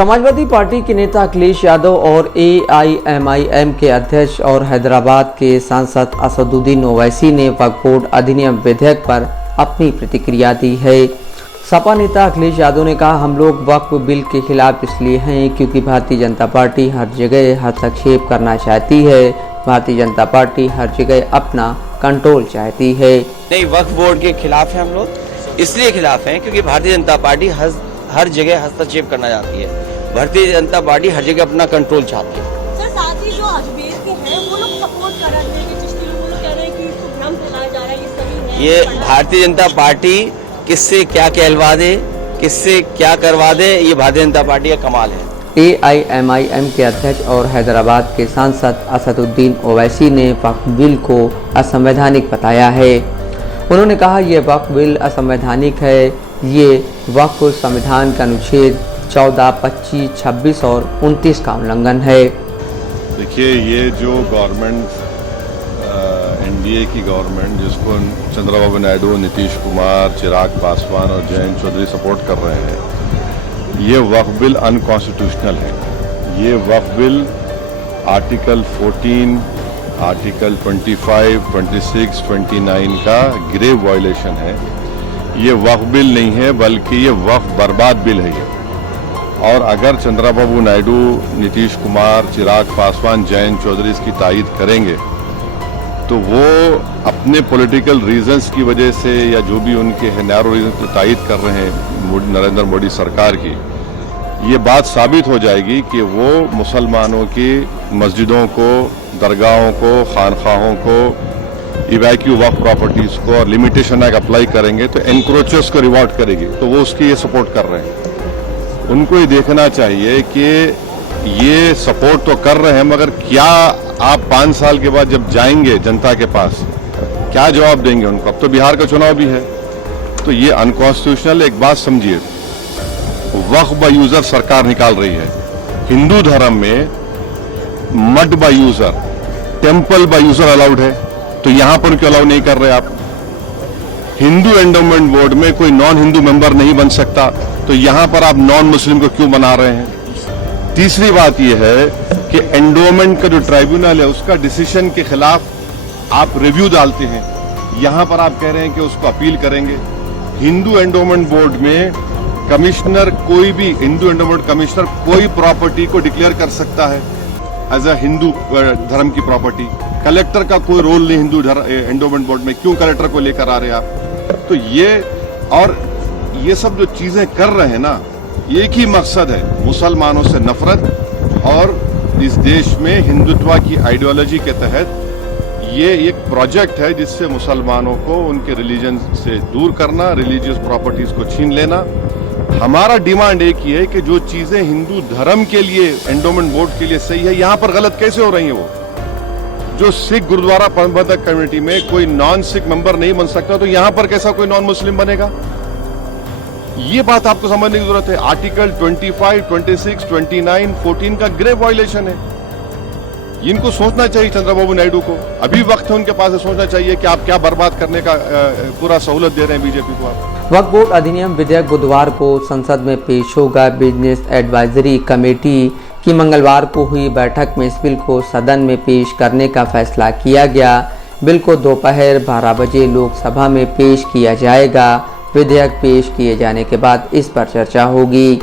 Samajwadi party के नेता अखिलेश यादव और AIMIM के अध्यक्ष और हैदराबाद के सांसद असदुद्दीन ओवैसी ने वक्फ बोर्ड अधिनियम विधेयक पर अपनी प्रतिक्रिया दी है। सपा नेता अखिलेश यादव ने कहा, हम लोग वक्फ बिल के खिलाफ इसलिए हैं क्योंकि भारतीय जनता पार्टी हर जगह हस्तक्षेप करना चाहती है। भारतीय जनता पार्टी हर जगह अपना कंट्रोल चाहती है। नहीं, वक्फ बोर्ड के खिलाफ है हम लोग, इसलिए खिलाफ हैं क्योंकि भारतीय जनता पार्टी हर जगह हस्तक्षेप करना चाहती है। भारतीय जनता पार्टी हर जगह अपना कंट्रोल चाहती है। सर, साथ ही जो अजमेर के हैं वो लोग सपोर्ट कर रहे हैं, चिश्ती लोग वो लोग कह रहे हैं कि इसको भ्रम फैलाया जा रहा है, ये सही है। ये भारतीय जनता पार्टी किससे क्या कहलवा दे, किससे क्या करवा दे, ये भारतीय जनता पार्टी का कमाल है। AIMIM के अध्यक्ष और हैदराबाद के सांसद असदुद्दीन ओवैसी ने वक्फ बिल को असंवैधानिक बताया है। उन्होंने कहा, यह वक्फ बिल असंवैधानिक है। ये वक्फ संविधान का अनुच्छेद 14, 25, 26 और 29 का उल्लंघन है। देखिए, ये जो गवर्नमेंट NDA की गवर्नमेंट जिसको चंद्रबाबू नायडू, नीतीश कुमार, चिराग पासवान और जयंत चौधरी सपोर्ट कर रहे हैं, ये वक्फ बिल अनकॉन्स्टिट्यूशनल है। ये वक्फ बिल आर्टिकल 14, आर्टिकल 25, 26, 29 का ग्रेव वायलेशन है। ये वक्फ बिल नहीं है बल्कि ये वक्फ बर्बाद बिल है। ये और अगर चंद्रबाबू नायडू, नीतीश कुमार, चिराग पासवान, जयंत चौधरी इसकी तायीद करेंगे तो वो अपने पॉलिटिकल रीजंस की वजह से या जो भी उनके है नैरो रीजन की तायीद कर रहे हैं नरेंद्र मोदी सरकार की, ये बात साबित हो जाएगी कि वो मुसलमानों की मस्जिदों को, दरगाहों को, खानखाहों को, इवैक्यू वक्फ प्रॉपर्टीज को और लिमिटेशन एक्ट अप्लाई करेंगे तो एनक्रोचर्स को रिवॉर्ड करेगी। तो वो उसकी ये सपोर्ट कर रहे हैं। उनको ये देखना चाहिए कि ये सपोर्ट तो कर रहे हैं, मगर क्या आप 5 साल के बाद जब जाएंगे जनता के पास क्या जवाब देंगे उनको? अब तो बिहार का चुनाव भी है, तो ये अनकॉन्स्टिट्यूशनल। एक बात समझिए, वक्फ बाय यूजर सरकार निकाल रही है। हिंदू धर्म में mud by user, temple by user allowed है, तो यहां पर क्यों अलाउ नहीं कर रहे आप? हिंदू एंडोमेंट बोर्ड में कोई नॉन हिंदू मेंबर नहीं बन सकता, तो यहां पर आप नॉन मुस्लिम को क्यों बना रहे हैं? तीसरी बात यह है कि एंडोमेंट का जो ट्राइब्यूनल है उसका डिसीजन के खिलाफ आप रिव्यू डालते हैं, यहां पर आप कह रहे हैं कि उसको अपील करेंगे। हिंदू एंडोमेंट बोर्ड में कमिश्नर, कोई भी हिंदू एंडोमेंट कमिश्नर कोई प्रॉपर्टी को डिक्लेयर कर सकता है एज अ हिंदू धर्म की प्रॉपर्टी। कलेक्टर का कोई रोल नहीं हिंदू एंडोमेंट बोर्ड में, क्यों कलेक्टर को लेकर आ रहे हैं आप? तो ये सब जो चीजें कर रहे हैं ना, एक ही मकसद है, मुसलमानों से नफरत और इस देश में हिंदुत्व की आइडियोलॉजी के तहत ये एक प्रोजेक्ट है जिससे मुसलमानों को उनके रिलीजन से दूर करना, रिलीजियस प्रॉपर्टीज को छीन लेना। हमारा डिमांड एक ही है कि जो चीजें हिंदू धर्म के लिए, एंडोमेंट बोर्ड के लिए सही है, यहां पर गलत कैसे हो रही है? वो जो सिख गुरुद्वारा प्रबंधक कमेटी में कोई नॉन सिख मेंबर नहीं बन सकता, तो यहां पर कैसा कोई नॉन मुस्लिम बनेगा? ये बात आपको समझने की जरूरत है। आर्टिकल 25, 26, 29, 14 का ग्रेव वायलेशन है। इनको सोचना चाहिए चंद्रबाबू नायडू को, अभी वक्त है उनके पास सोचना चाहिए कि आप क्या बर्बाद करने का पूरा सहूलत दे रहे हैं बीजेपी को आप। वक्फ बोर्ड अधिनियम विधेयक बुधवार को संसद में पेश होगा। बिजनेस एडवाइजरी कमेटी की मंगलवार को हुई बैठक में इस बिल को सदन में पेश करने का फैसला किया गया। बिल को दोपहर 12 बजे लोकसभा में पेश किया जाएगा। विधेयक पेश किए जाने के बाद इस पर चर्चा होगी।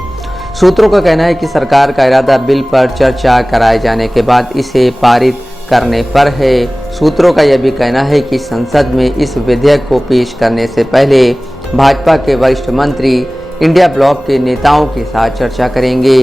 सूत्रों का कहना है कि सरकार का इरादा बिल पर चर्चा कराए जाने के बाद इसे पारित करने पर है। सूत्रों का यह भी कहना है कि संसद में इस विधेयक को पेश करने से पहले भाजपा के वरिष्ठ मंत्री इंडिया ब्लॉक के नेताओं के साथ चर्चा करेंगे।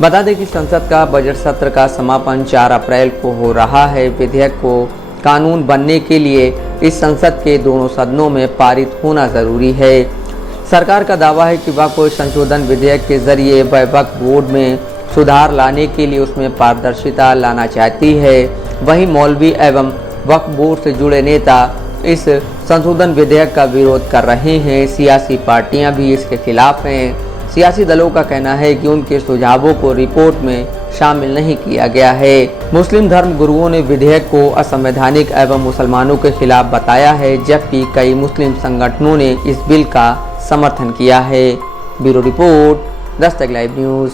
बता दें कि संसद का बजट सत्र का समापन 4 अप्रैल को हो रहा है। विधेयक को कानून बनने के लिए इस संसद के दोनों सदनों में पारित होना जरूरी है। सरकार का दावा है कि वह कोई संशोधन विधेयक के जरिए वक्फ बोर्ड में सुधार लाने के लिए उसमें पारदर्शिता लाना चाहती है। वहीं मौलवी एवं वक्फ बोर्ड से जुड़े नेता इस संशोधन विधेयक का विरोध कर रहे हैं। सियासी पार्टियां भी इसके खिलाफ हैं। सियासी दलों का कहना है कि उनके सुझावों को रिपोर्ट में शामिल नहीं किया गया है। मुस्लिम धर्म गुरुओं ने विधेयक को असंवैधानिक एवं मुसलमानों के खिलाफ बताया है, जबकि कई मुस्लिम संगठनों ने इस बिल का समर्थन किया है। Bureau report, Dastak live news.